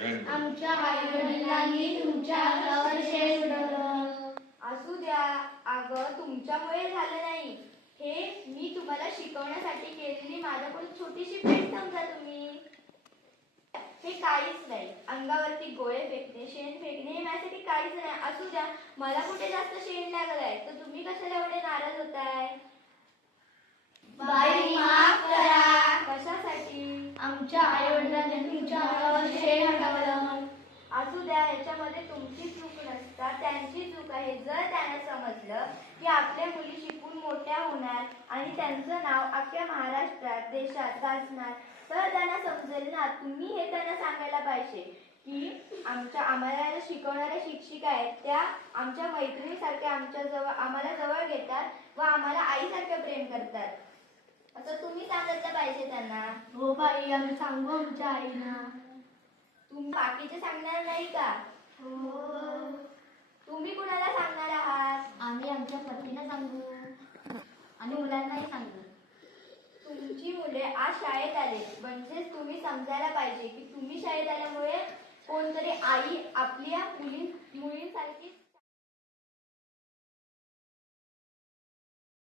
आमच्या आई-वडिलांनी तुमच्या अंगावर शेण उडवलं. असू द्या अगं, तुमच्यामुळे झालं नाही. हे मी तुम्हाला शिकवण्यासाठी केलेली माझ्याकडून छोटीशी भेट समजा तुम्ही. हे काहीच नाही. अंगावरती गोळे फेकणे, शेण फेकणे हे माझ्यासाठी काहीच नाही. असू द्या, मला कुठे जास्त शेण लागलंय तर तुम्ही कशाला एवढे नाराज होताय? बाई माफ करा. कशासाठी? आमच्या आई-वडिलांनी तुमच्या अंगावर शेण उडवलं. असू द्या, याच्यामध्ये तुमची चूक नसता त्यांची चूक आहे. जर त्यांना समजलं की आपल्या मुली शिकून मोठ्या होणार आणि त्यांचं नाव अख्ख्या महाराष्ट्रात देशात गाजणार तर त्यांना समजेल ना. तुम्ही हे त्यांना सांगायला पाहिजे की आम्हाला शिकवणाऱ्या शिक्षिका आहेत त्या आमच्या मैत्रिणीसारख्या आम्हाला जवळ घेतात व आम्हाला आईसारखं प्रेम करतात, असं तुम्ही सांगितलं पाहिजे त्यांना. हो बाई, आम्ही सांगू आमच्या आईना. तुम्ही बाकीचे सांगणार नाही का? हो. तुम्ही कुणाला सांगणार आहात? आम्ही आमच्या पतीला सांगू आणि मुलांनाही सांगू. तुमची मुले आज शाळेत आले म्हणजेच तुम्ही समजायला पाहिजे की तुम्ही शाळेत आल्यामुळे कोणतरी आई आपल्या मुलींसारखी